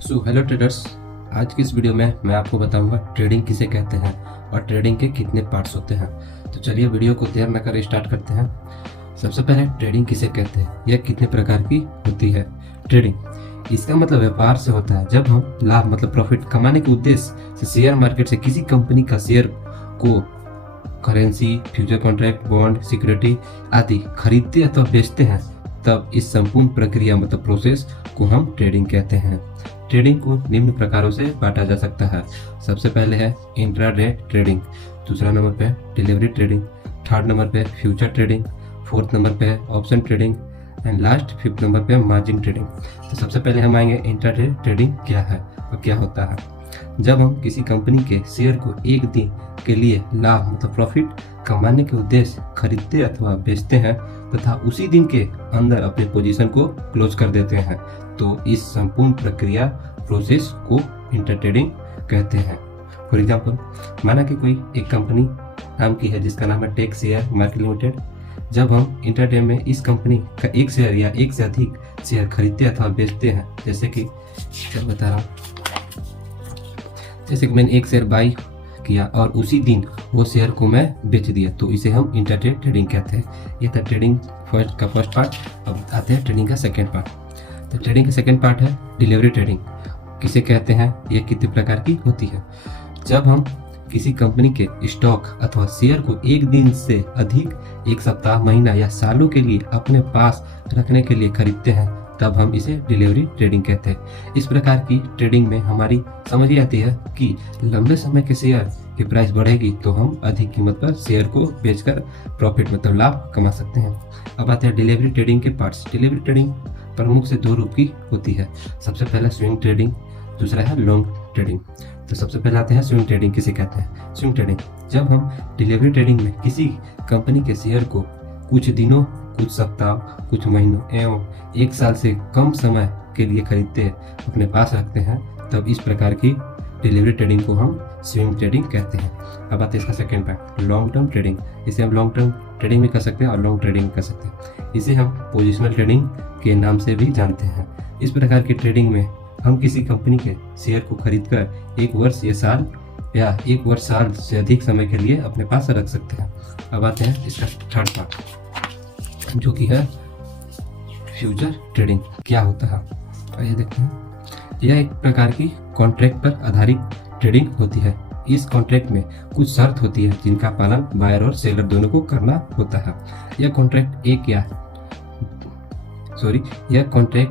Hello traders. आज की इस वीडियो में मैं आपको बताऊंगा ट्रेडिंग किसे कहते हैं और ट्रेडिंग के कितने पार्ट्स होते हैं। तो चलिए वीडियो को देर न कर स्टार्ट करते हैं। सबसे पहले ट्रेडिंग किसे कहते हैं, यह कितने प्रकार की होती है। ट्रेडिंग इसका मतलब व्यापार से होता है जब हम लाभ मतलब प्रॉफिट कमाने के उद्देश्य से शेयर मार्केट से किसी कंपनी का शेयर को currency, future contract, bond, security आदि खरीदते अथवा बेचते हैं, तब इस संपूर्ण प्रक्रिया मतलब प्रोसेस को हम ट्रेडिंग कहते हैं। ट्रेडिंग को निम्न प्रकारों से बांटा जा सकता है। सबसे पहले है इंट्राडे ट्रेडिंग, दूसरा नंबर पे डिलीवरी ट्रेडिंग, थर्ड नंबर पे फ्यूचर ट्रेडिंग, फोर्थ नंबर पे option trading and last fifth number पे मार्जिन ट्रेडिंग। तो सबसे पहले हम आएंगे इंट्राडे ट्रेडिंग क्या है और क्या होता है। जब हम किसी कंपनी के शेयर को एक दिन के लिए लाभ मतलब प्रॉफिट कमाने के उद्देश्य खरीदते अथवा बेचते हैं तथा उसी दिन के अंदर अपने पोजीशन को क्लोज कर देते हैं, तो इस संपूर्ण प्रक्रिया प्रोसेस को इंट्राट्रेडिंग कहते हैं। फॉर एग्जांपल, माना कि कोई एक कंपनी नाम की है जिसका नाम है टेक शेयर मार्केट लिमिटेड। जब हम इंट्राडे में इस कंपनी का एक शेयर या एक से अधिक शेयर खरीदते अथवा बेचते हैं, जैसे कि बता रहा हूँ, जैसे कि मैंने एक शेयर बाई किया और उसी दिन वो शेयर को मैं बेच दिया, तो इसे हम इंट्राडे ट्रेडिंग कहते हैं। ये था ट्रेडिंग का फर्स्ट पार्ट। अब आते हैं ट्रेडिंग का सेकंड पार्ट। तो ट्रेडिंग का सेकंड पार्ट है डिलीवरी ट्रेडिंग किसे कहते हैं, ये कितने प्रकार की होती है। जब हम किसी कंपनी के स्टॉक अथवा शेयर को एक दिन से अधिक, एक सप्ताह, महीना या सालों के लिए अपने पास रखने के लिए खरीदते हैं, तब हम इसे डिलीवरी ट्रेडिंग कहते हैं। इस प्रकार की ट्रेडिंग में हमारी समझ ये आती है कि लंबे समय के शेयर की प्राइस बढ़ेगी तो हम अधिक कीमत पर शेयर को बेचकर प्रॉफिट मतलब लाभ कमा सकते हैं। अब आते हैं डिलीवरी ट्रेडिंग के पार्ट्स। डिलीवरी ट्रेडिंग प्रमुख से दो रूप की होती है। सबसे पहला स्विंग ट्रेडिंग, दूसरा है लॉन्ग ट्रेडिंग। तो सबसे पहले आते हैं स्विंग ट्रेडिंग किसे कहते हैं। स्विंग ट्रेडिंग, जब हम डिलीवरी ट्रेडिंग में किसी कंपनी के शेयर को कुछ दिनों, कुछ सप्ताह, कुछ महीनों एवं एक साल से कम समय के लिए खरीदते अपने पास रखते हैं, तब इस प्रकार की डिलीवरी ट्रेडिंग को हम स्विंग ट्रेडिंग कहते हैं। अब आते हैं इसका second part, long term trading. इसे हम लॉन्ग टर्म ट्रेडिंग भी कर सकते हैं और लॉन्ग ट्रेडिंग भी कर सकते हैं। इसे हम पोजिशनल ट्रेडिंग के नाम से भी जानते हैं। इस प्रकार की ट्रेडिंग में हम किसी कंपनी के शेयर को खरीदकर एक वर्ष या साल या एक वर्ष साल से अधिक समय के लिए अपने पास रख सकते हैं। अब आते हैं इसका थर्ड पार्ट जो कि है फ्यूचर ट्रेडिंग क्या होता है। आइए देखते हैं। यह एक प्रकार की कॉन्ट्रैक्ट पर आधारित ट्रेडिंग होती है। इस कॉन्ट्रैक्ट में कुछ शर्त होती है जिनका पालन बायर और सेलर दोनों को करना होता है। यह कॉन्ट्रैक्ट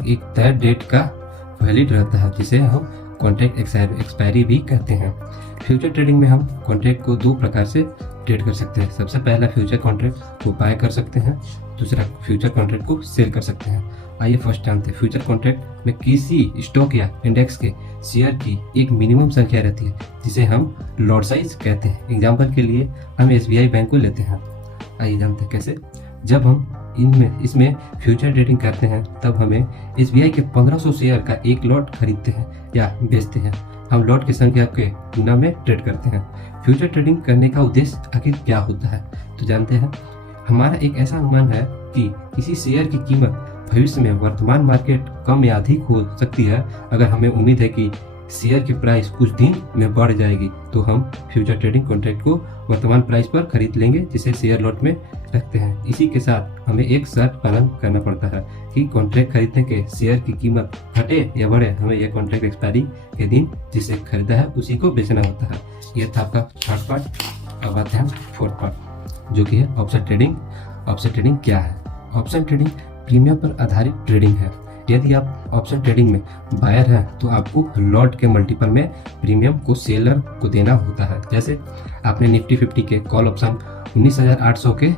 एक तय डेट का वैलिड रहता है, जिसे हम कॉन्ट्रैक्ट एक्सपायरी भी कहते हैं। फ्यूचर ट्रेडिंग में हम कॉन्ट्रैक्ट को दो प्रकार से ट्रेड कर सकते हैं। सबसे पहला फ्यूचर कॉन्ट्रैक्ट को बाय कर सकते हैं, दूसरा फ्यूचर कॉन्ट्रैक्ट को सेल कर सकते हैं। आइए फर्स्ट जानते हैं। फ्यूचर कॉन्ट्रैक्ट में किसी स्टॉक या इंडेक्स के शेयर की एक मिनिमम संख्या रहती है जिसे हम लॉट साइज कहते हैं। एग्जाम्पल के लिए हम SBI बैंक को लेते हैं। आइए जानते हैं कैसे। जब हम इसमें फ्यूचर ट्रेडिंग करते हैं तब हमें SBI के 1500 शेयर का एक लॉट खरीदते हैं या बेचते हैं। हम लॉट की संख्या के तुलना में ट्रेड करते हैं। फ्यूचर ट्रेडिंग करने का उद्देश्य आखिर क्या होता है, तो जानते हैं। हमारा एक ऐसा अनुमान है कि किसी शेयर की कीमत भविष्य में वर्तमान मार्केट कम या अधिक हो सकती है। अगर हमें उम्मीद है कि शेयर की प्राइस कुछ दिन में बढ़ जाएगी, तो हम फ्यूचर ट्रेडिंग कॉन्ट्रैक्ट को वर्तमान प्राइस पर खरीद लेंगे जिसे शेयर लॉट में रखते हैं। इसी के साथ हमें एक शर्त पालन करना पड़ता है कि कॉन्ट्रैक्ट खरीदने के शेयर की कीमत घटे या बढ़े, हमें यह कॉन्ट्रैक्ट एक्सपायरी के दिन जिसे खरीदा है उसी को बेचना होता है। यह था आपका थर्ड पार्ट। अब आते हैं फोर्थ पार्ट जो कि है ऑप्शन ट्रेडिंग। ऑप्शन ट्रेडिंग क्या है। ऑप्शन ट्रेडिंग प्रीमियम पर आधारित ट्रेडिंग है। यदि आप ऑप्शन ट्रेडिंग में बायर हैं तो आपको लॉट के मल्टीपल में प्रीमियम को सेलर को देना होता है। जैसे आपने निफ्टी 50 के कॉल ऑप्शन 19,800 के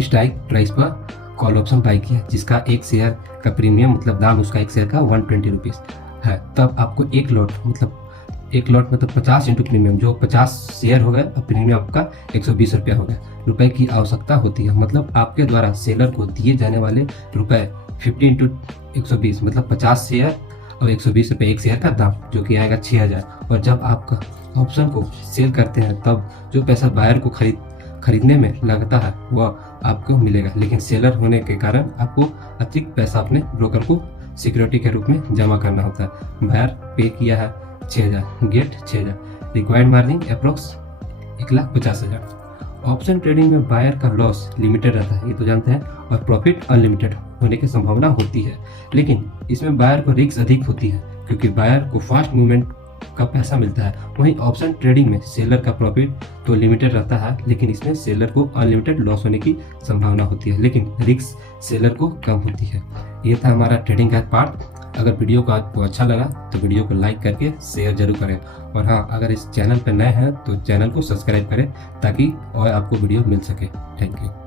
स्ट्राइक प्राइस पर कॉल ऑप्शन बाई किया, जिसका एक शेयर का प्रीमियम मतलब दाम उसका एक शेयर का 120 रुपीज़ है, तब आपको एक लॉट मतलब 50 इंटू प्रीमियम जो 50 शेयर हो गए, अब प्रीमियम आपका 120 रुपया हो गया रुपए की आवश्यकता होती है। मतलब आपके द्वारा सेलर को दिए जाने वाले रुपए 50 इंटू 120 मतलब 50 शेयर और 120 रुपये एक शेयर का दाम जो कि आएगा 6,000। और जब आपका ऑप्शन को सेल करते हैं तब जो पैसा बायर को खरीदने में लगता है वह आपको मिलेगा, लेकिन सेलर होने के कारण आपको अतिरिक्त पैसा अपने ब्रोकर को सिक्योरिटी के रूप में जमा करना होता है। बायर पे किया है 6,000, get 6,000, required margin approx 1,50,000। Option trading में बायर का लॉस लिमिटेड रहता है, ये तो जानते हैं, और प्रॉफिट अनलिमिटेड होने की संभावना होती है। लेकिन इसमें बायर को रिस्क अधिक होती है क्योंकि बायर को फास्ट मूवमेंट का पैसा मिलता है। वहीं ऑप्शन ट्रेडिंग में सेलर का प्रॉफिट तो लिमिटेड रहता है, लेकिन इसमें सेलर को अनलिमिटेड लॉस होने की संभावना होती है, लेकिन रिस्क सेलर को कम होती है। ये था हमारा ट्रेडिंग का पार्ट। अगर वीडियो को आपको अच्छा लगा तो वीडियो को लाइक करके शेयर जरूर करें, और हाँ, अगर इस चैनल पर नए हैं तो चैनल को सब्सक्राइब करें ताकि और आपको वीडियो मिल सके। Thank you.